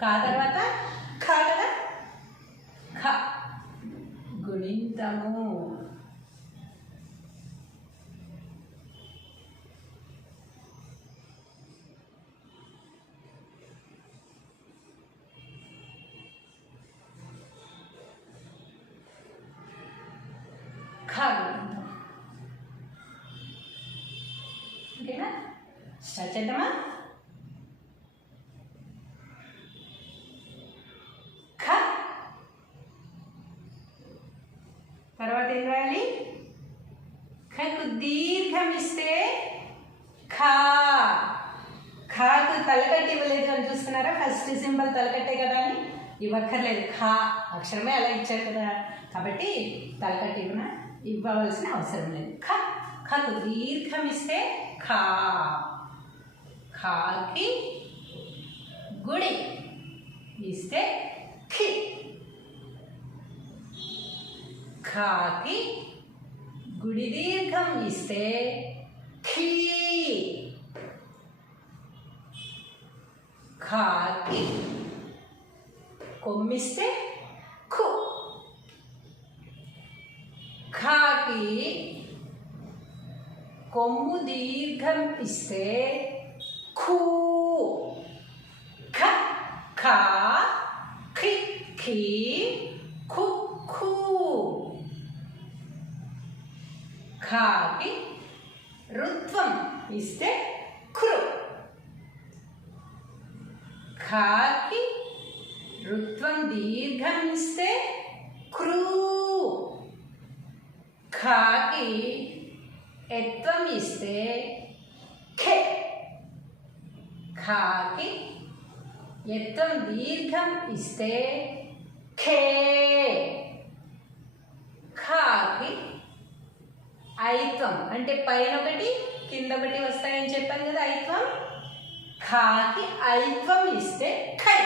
కా తర్వాత ఖ కదా, ఖ గుణింతము. ఖ గుణింతం. ఓకేనా, స్టార్ట్ చేద్దామా. ఖ తర్వాత ఏం రాయాలి, ఖకు దీర్ఘం ఇస్తే ఖా. ఖాకు తలకట్టి ఇవ్వలేదు అని చూస్తున్నారా, ఫస్ట్ సింబల్ తలకట్టే కదా అని ఇవ్వక్కర్లేదు, ఖా అక్షరమే అలా ఇచ్చారు కదా, కాబట్టి తలకట్టి ఇవ్వవలసిన అవసరం లేదు. ఖకు దీర్ఘం ఇస్తే ఖా. ఖాకి గుడి ఇస్తే ఖి. ఖాకి గుడి దీర్ఘం ఇస్తే ఖీ. ఖాకి కొమ్మిస్తే ఖు. ఖాకి కొమ్ము దీర్ఘం ఇస్తే ఖూ. ఖ ఖా ఖి ఖీ ఖు ఖూ. ఖాకి రుత్వం ఇస్తే ఖృ. ఖాకి రుత్వం దీర్ఘం ఇస్తే క్రూ. ఖాకి ఎత్వం ఇస్తే ఖే. ఖాకి ఎత్వం దీర్ఘం ఇస్తే ఖే. ఖాకి ఐత్వం అంటే పైన ఒకటి కింద ఒకటి వస్తాయని చెప్పాను కదా, ఐత్వం. ఖాకి ఐత్వం ఇస్తే ఖై.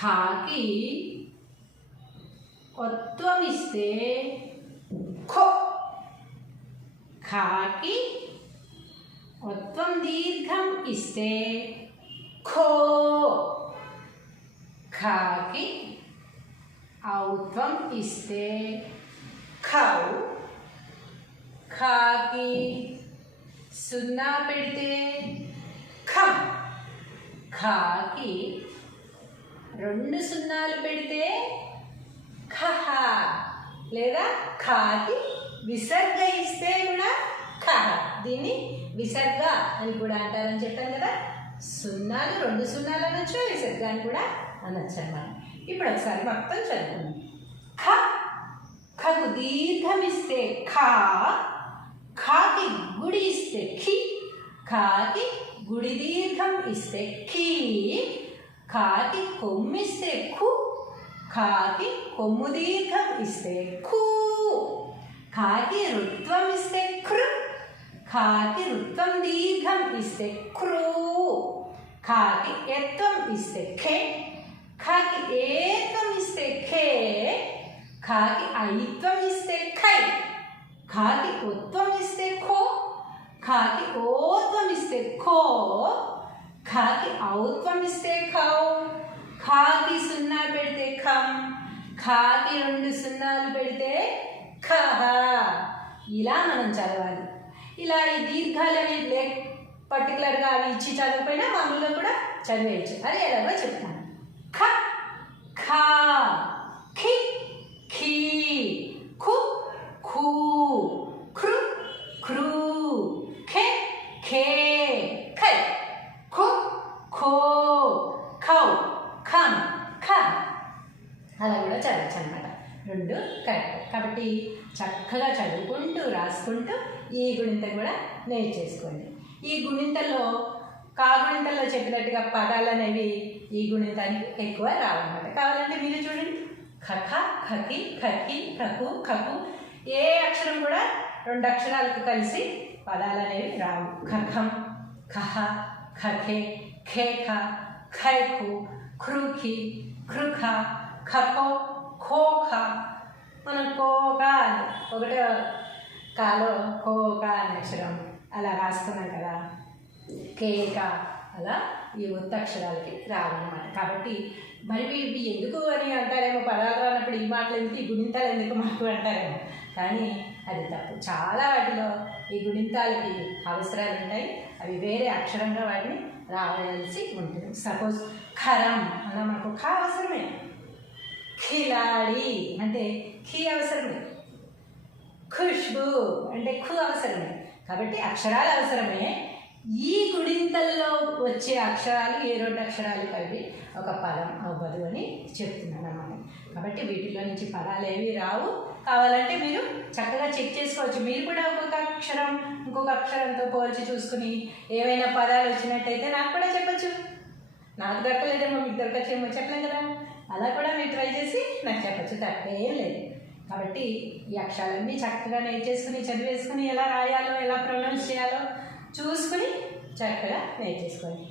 ఖాకి ఒత్వం ఇస్తే ఖో. ఖాకి ఒత్వం దీర్ఘం ఇస్తే ఖో. ఖాకి ఔత్వం ఇస్తే ఖౌ. ఖాకి సున్నా పెడితే ఖం. ఖాకి రెండు సున్నాలు పెడితే ఖహ. లేదా ఖాకి విసర్గ ఇస్తే కూడా ఖహ. దీన్ని విసర్గ అని కూడా అంటారని చెప్పాను కదా, సున్నాలు రెండు సున్నాలు అనొచ్చు, విసర్గ అని కూడా అనొచ్చు అన్నమాట. ఇప్పుడు ఒకసారి మొత్తం చదువుకుందాం. ఖ ఖకు దీర్ఘం ఇస్తే ఖా. ఖాకి గుడి ఇస్తే ఖి. ఖాకి గుడి దీర్ఘం ఇస్తే ఖీ. ఖాకి కొమ్మిస్తే ఖు. ఖాకి కొమ్ము దీర్ఘం ఇస్తే ఖూ. ఖాకి రుత్వం ఇస్తే ఖృ. ఖాకి రుత్వం దీర్ఘం ఇస్తే క్రూ. ఖాకి ఎత్వం ఇస్తే ఖే. ఖాకి ఏత్వం ఇస్తే ఖే. ఖాకి ఐత్వం ఇస్తే ఖై. ఖాకి ఒత్వం ఇస్తే ఖో. ఖాకి ఓత్వం ఇస్తే ఖో. ఖాకి ఔత్వం ఇస్తే ఖౌ. ఖాకి సున్నా పెడితే ఖం. ఖాకి రెండు సున్నాలు పెడితే ఖహ. ఇలా మనం చదవాలి. ఇలా ఈ దీర్ఘాలు అనేవి పర్టికులర్గా అవి ఇచ్చి చదవకపోయినా మామూలుగా కూడా చదివేయచ్చు. అది ఎలాగో చెప్తాను. ఖ ఖా ఖి ఖీ ఖు ఖూ ఖృ ఖృ ఖే ఖే ఖై ఖు ఖో ఖౌ ఖం ఖ. అలా కూడా చదవచ్చు అనమాట. రెండు కరెక్ట్. కాబట్టి చక్కగా చదువుకుంటూ రాసుకుంటూ ఈ గుణింతం కూడా నేర్చేసుకోండి. ఈ గుణింతంలో కాగుణింతంలో చెప్పినట్టుగా పదాలు అనేవి ఈ గుణింతానికి ఎక్కువ రావన్నమాట. కావాలంటే మీరు చూడండి, ఖఖ ఖకి ఖకి ఖకు ఖకు. ఏ అక్షరం కూడా రెండు అక్షరాలకు కలిసి పదాలు అనేవి రావు. ఖఖం ఖహ ఖఖే ఖేఖ ఖైఖు ఖృఖి ఖృఖ ఖఖో ఖోఖ. మనం కోక అని ఒకటో కాలో కోక అనే అక్షరం అలా రాసుకున్నాం కదా, కేక అలా ఈ ఒత్తక్షరాలకి రావన్నమాట. కాబట్టి మరి ఇవి ఎందుకు అని అంటారేమో, పదాలు రానప్పుడు ఈ మాటలు ఎందుకు, ఈ గుణింతాలు ఎందుకు మాకు అంటారేమో, కానీ అది తప్పు. చాలా వాటిలో ఈ గుణింతాలకి అవసరాలు ఉంటాయి, అవి వేరే అక్షరంగా వాటిని రాయాల్సి ఉంటుంది. సపోజ్ ఖరం అన్న మనకు ఖ అవసరమే, ఖిలాడి అంటే ఖి అవసరమే, ఖుష్బు అంటే ఖు అవసరమే. కాబట్టి అక్షరాలు అవసరమే. ఈ గుణింతల్లో వచ్చే అక్షరాలు ఏ 2 అక్షరాలు కలిపి ఒక పదం అవ్వదు అని చెప్తున్నాను అన్నమాట. కాబట్టి వీటిలో నుంచి పదాలు ఏవి రావు. కావాలంటే మీరు చక్కగా చెక్ చేసుకోవచ్చు. మీరు కూడా ఒక్కొక్క అక్షరం ఇంకొక అక్షరంతో పోల్చి చూసుకుని ఏవైనా పదాలు వచ్చినట్టయితే నాకు కూడా చెప్పచ్చు. నాకు దొరకలేదేమో మీకు దొరకచ్చేమో, చెప్పలేం కదా. అలా కూడా మీరు ట్రై చేసి నాకు చెప్పచ్చు, తప్పేం లేదు. కాబట్టి ఈ అక్షరాలన్నీ చక్కగా నేర్చేసుకుని చదివేసుకుని ఎలా రాయాలో ఎలా ప్రొనౌన్స్ చేయాలో చూసుకుని చక్కగా నేర్చేసుకోండి.